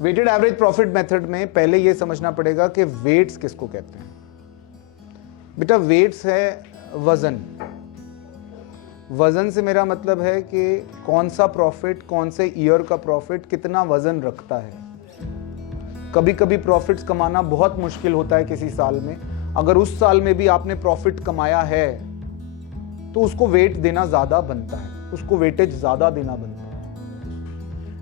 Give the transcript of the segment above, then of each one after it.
Weighted average profit method में पहले ये समझना पड़ेगा कि वेट्स किसको कहते हैं। बेटा वेट्स है वजन। वजन से मेरा मतलब है कि कौन सा प्रॉफिट, कौन से ईयर का प्रॉफिट कितना वजन रखता है। कभी कभी प्रॉफिट्स कमाना बहुत मुश्किल होता है किसी साल में। अगर उस साल में भी आपने प्रॉफिट कमाया है तो उसको वेट देना ज्यादा बनता है, उसको वेटेज ज्यादा देना बनता है।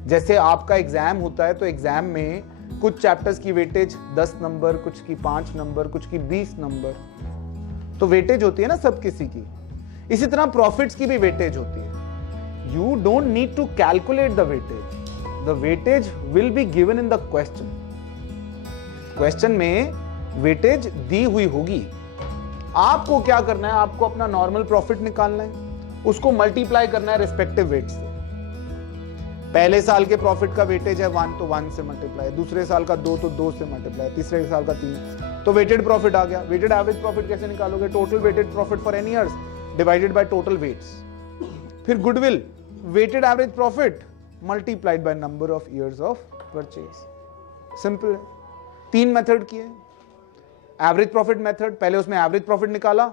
जैसे आपका एग्जाम होता है तो एग्जाम में कुछ चैप्टर्स की वेटेज 10 नंबर, कुछ की 5 नंबर, कुछ की 20 नंबर, तो वेटेज होती है ना सब किसी की। इसी तरह प्रॉफिट्स की भी वेटेज होती है। You don't need to calculate the weightage, the weightage will be given in the question. Question में वेटेज दी हुई होगी। आपको क्या करना है, आपको अपना नॉर्मल प्रॉफिट निकालना है, उसको मल्टीप्लाई करना है रिस्पेक्टिव वेट से। पहले साल के प्रॉफिट का वेटेज है 1 तो 1 से मल्टीप्लाई, दूसरे साल का 2 तो 2 से मल्टीप्लाई, तीसरे साल का 3 तो वेटेड प्रॉफिट आ गया। वेटेड एवरेज प्रॉफिट कैसे निकालोगे? Total weighted profit for any years divided by total weights. फिर goodwill, weighted average profit multiplied by number of years of purchase. Simple है। 3 मेथड किए। एवरेज प्रॉफिट मेथड, पहले उसमें average profit निकाला,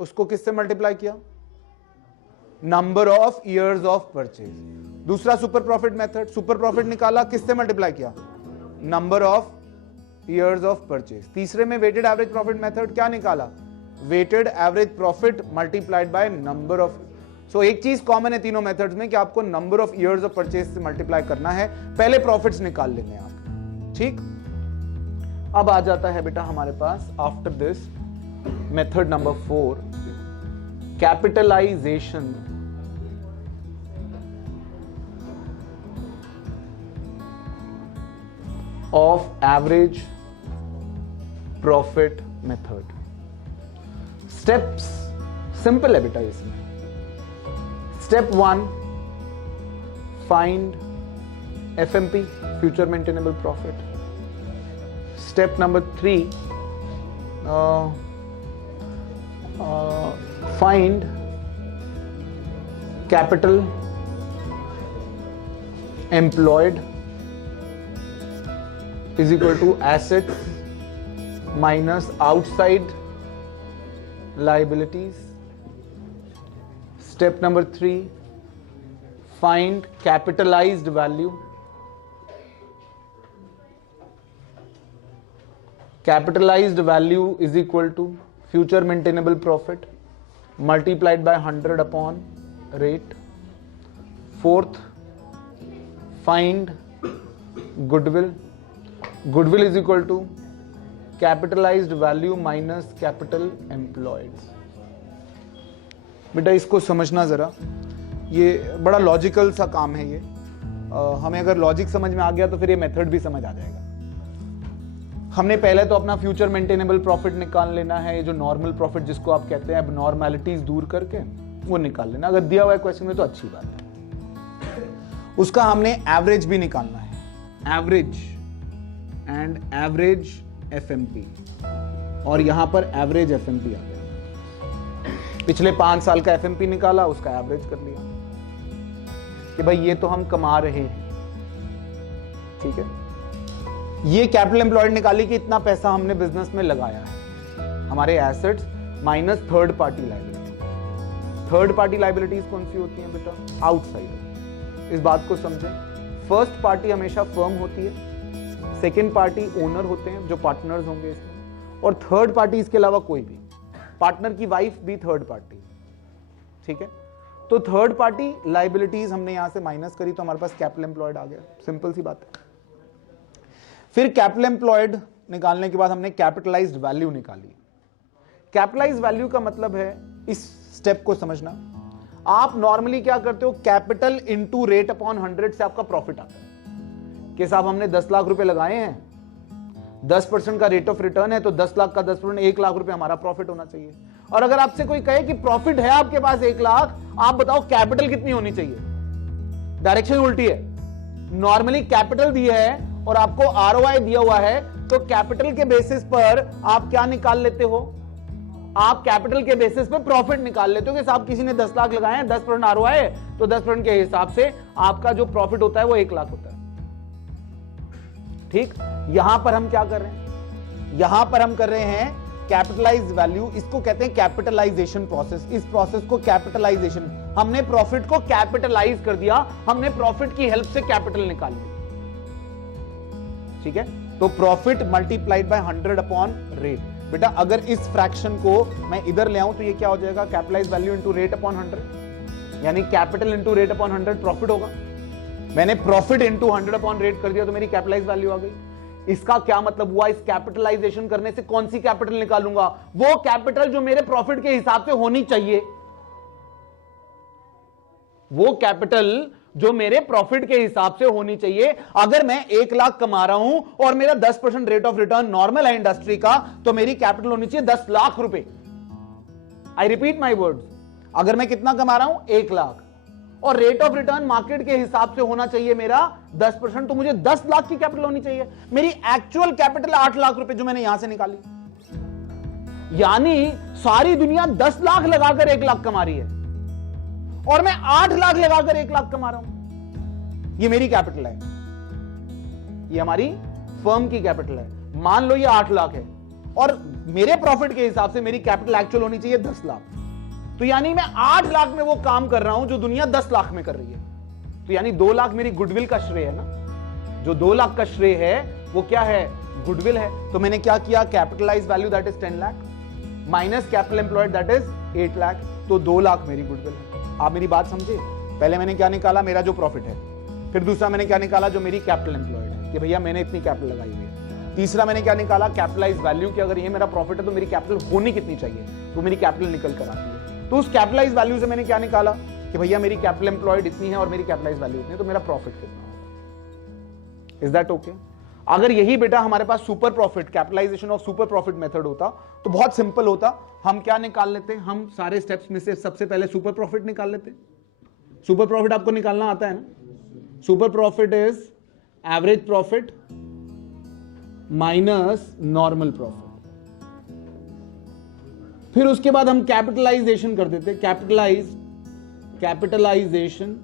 उसको किससे मल्टीप्लाई किया? Number of years of purchase. दूसरा super profit method, super profit निकाला, किससे मल्टीप्लाई किया? Number of years of purchase. तीसरे में वेटेड एवरेज प्रॉफिट मेथड, क्या निकाला? Weighted average profit multiplied by number of. So एक चीज कॉमन है तीनों मेथड्स में कि आपको number of years of purchase से मल्टीप्लाई करना है। पहले प्रॉफिट्स निकाल लेने हैं आप, ठीक। अब आ जाता है बेटा हमारे पास after this method number 4, capitalization of average profit method. Steps simple है बेटा इसमें। Step 1, find FMP, future maintainable profit. Step number 3, find capital employed is equal to assets minus outside liabilities. Step number 3, find capitalized value. Capitalized value is equal to future maintainable profit multiplied by 100 upon rate. Fourth, find goodwill. Goodwill is equal to capitalized value minus capital employed. बेटा इसको समझना जरा, ये बड़ा logical सा काम है ये। हमें अगर लॉजिक समझ में आ गया तो फिर ये मेथड भी समझ आ जाएगा। हमने पहले तो अपना फ्यूचर मेंटेनेबल प्रॉफिट निकाल लेना है, ये जो नॉर्मल प्रॉफिट जिसको आप कहते हैं, एबनॉर्मैलिटीज दूर करके वो निकाल लेना। अगर दिया हुआ है क्वेश्चन में तो अच्छी बात है। उसका हमने एवरेज भी निकालना है, एवरेज एंड एवरेज एफएमपी, और यहां पर एवरेज एफएमपी आ गया। पिछले 5 साल का एफएमपी निकाला, उसका एवरेज कर लिया कि भाई ये तो हम कमा रहे हैं, ठीक है। ये कैपिटल एम्प्लॉयड निकाली कि इतना पैसा हमने बिजनेस में लगाया है, हमारे assets minus third party liability. Third party liabilities कौन सी होती हैं बेटा? आउटसाइडर। इस बात को समझें, फर्स्ट पार्टी हमेशा फर्म होती है, सेकेंड पार्टी ओनर होते हैं जो पार्टनर्स होंगे इसमें, और थर्ड पार्टी इसके अलावा कोई भी, पार्टनर की वाइफ भी थर्ड पार्टी, ठीक है। तो थर्ड पार्टी लायबिलिटीज हमने यहां से माइनस करी तो हमारे पास कैपिटल एम्प्लॉयड आ गया, सिंपल सी बात है। फिर कैपिटल एम्प्लॉयड निकालने के बाद हमने कैपिटलाइज्ड वैल्यू निकाली। कैपिटलाइज्ड वैल्यू का मतलब है, इस स्टेप को समझना, आप नॉर्मली क्या करते हो, कैपिटल इनटू रेट अपॉन 100 से आपका प्रॉफिट आता है कि साहब हमने 10 लाख रुपए लगाए हैं, 10% का रेट ऑफ रिटर्न है तो 10 लाख का 10%, 1 लाख रुपए हमारा प्रॉफिट होना चाहिए। और अगर आपसे कोई कहे कि प्रॉफिट है आपके पास 1 लाख, आप बताओ कैपिटल कितनी होनी चाहिए? डायरेक्शन उल्टी है। नॉर्मली कैपिटल दिया है और आपको आरओआई दिया हुआ है, तो कैपिटल के बेसिस पर आप क्या निकाल लेते हो? आप कैपिटल के बेसिस पर प्रॉफिट निकाल लेते हो कि साहब किसी ने 10 लाख लगाए हैं, 10% आरओआई है, तो 10% के हिसाब से आपका जो प्रॉफिट होता है वो 1 लाख होता है। ठीक, यहां पर हम क्या कर रहे हैं, यहां पर हम कर रहे हैं कैपिटलाइज वैल्यू, इसको कहते हैं कैपिटलाइजेशन प्रोसेस। इस प्रोसेस को कैपिटलाइजेशन, हमने प्रॉफिट को कैपिटलाइज कर दिया, हमने प्रॉफिट की हेल्प से कैपिटल निकाल ली। ठीक है, तो profit multiplied bye 100 upon rate. बेटा अगर इस फ्रैक्शन को मैं इधर ले आऊं तो ये क्या हो जाएगा, capitalise value into rate upon 100, यानी capital into rate upon 100 profit होगा। मैंने प्रॉफिट इनटू 100 अपॉन रेट कर दिया तो मेरी कैपिटलाइज वैल्यू आ गई। इसका क्या मतलब हुआ, इस कैपिटलाइजेशन करने से कौन सी कैपिटल निकालूंगा, वो कैपिटल जो मेरे प्रॉफिट के हिसाब से होनी चाहिए, वो कैपिटल जो मेरे प्रॉफिट के हिसाब से होनी चाहिए। अगर मैं 1 लाख कमा रहा हूं और मेरा 10% रेट ऑफ रिटर्न नॉर्मल है इंडस्ट्री का, तो मेरी कैपिटल होनी चाहिए 10 लाख रुपए। आई रिपीट माई वर्ड्स, अगर मैं कितना कमा रहा हूं 1 लाख और रेट ऑफ रिटर्न मार्केट के हिसाब से होना चाहिए मेरा 10%, तो मुझे 10 लाख की कैपिटल होनी चाहिए। मेरी एक्चुअल कैपिटल 8 लाख रुपए जो मैंने यहां से निकाली, यानी सारी दुनिया 10 लाख लगाकर 1 लाख कमा रही है और मैं 8 लाख लगाकर 1 लाख कमा रहा हूं। ये मेरी कैपिटल है, ये हमारी फर्म की कैपिटल है। मान लो ये 8 लाख है और मेरे प्रॉफिट के हिसाब से मेरी कैपिटल एक्चुअल होनी चाहिए 10 लाख, तो यानी मैं 8 लाख में वो काम कर रहा हूं जो दुनिया 10 लाख में कर रही है। तो यानी 2 लाख मेरी गुडविल का श्रेय है ना, जो 2 लाख का श्रेय है वो क्या है, गुडविल है। तो मैंने क्या किया, capitalise value that is 10 lakh minus capital employed that is 8 lakh, तो 2 लाख मेरी गुडविल है। आप मेरी बात समझे, पहले मैंने क्या निकाला, मेरा जो प्रॉफिट है, फिर दूसरा मैंने क्या निकाला, जो मेरी कैपिटल एम्प्लॉयड है कि भैया मैंने इतनी कैपिटल लगाई हुई है। तीसरा मैंने क्या निकाला, कैपिटलाइज वैल्यू कि अगर ये मेरा प्रॉफिट है तो मेरी कैपिटल होनी कितनी चाहिए, तो मेरी कैपिटल निकल कर आती है। तो उस कैपिटलाइज वैल्यू से मैंने क्या निकाला कि भैया मेरी कैपिटल एम्प्लॉयड इतनी है और मेरी कैपिटलाइज वैल्यू इतनी है, तो मेरा प्रॉफिट कितना होगा। Is that okay? अगर यही बेटा हमारे पास super profit, capitalization of super profit method होता तो बहुत सिंपल होता। हम क्या निकाल लेते, हम सारे स्टेप्स में से सबसे पहले सुपर प्रॉफिट निकाल लेते। सुपर प्रॉफिट आपको निकालना आता है ना, super profit is average profit minus normal profit. फिर उसके बाद हम कैपिटलाइजेशन कर देते, कैपिटलाइजेशन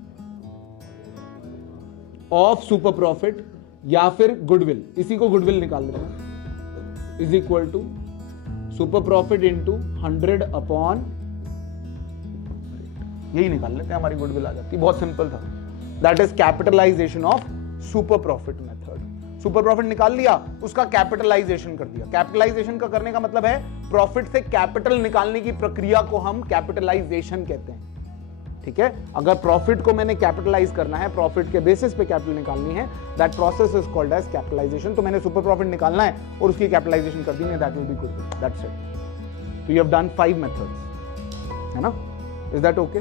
ऑफ सुपर प्रॉफिट या फिर गुडविल, इसी को गुडविल निकाल लेते हैं, is equal to super profit into 100 upon, यही निकाल लेते हैं, हमारी गुडविल आ जाती है। बहुत सिंपल था, that is capitalisation of super profit method. Super profit निकाल लिया, उसका कैपिटलाइजेशन कर दिया। कैपिटलाइजेशन का करने का मतलब है प्रॉफिट से कैपिटल निकालने की प्रक्रिया को हम कैपिटलाइजेशन कहते हैं। ठीक है, अगर प्रॉफिट को मैंने कैपिटलाइज करना है, प्रॉफिट के बेसिस पे कैपिटल निकालनी है, that process is called as capitalisation. तो मैंने सुपर प्रॉफिट निकालना है और उसकी कैपिटलाइजेशन कर दी है, that will be goodwill, that's it. तो यू हैव डन 5 मेथड्स, है ना? Is that okay?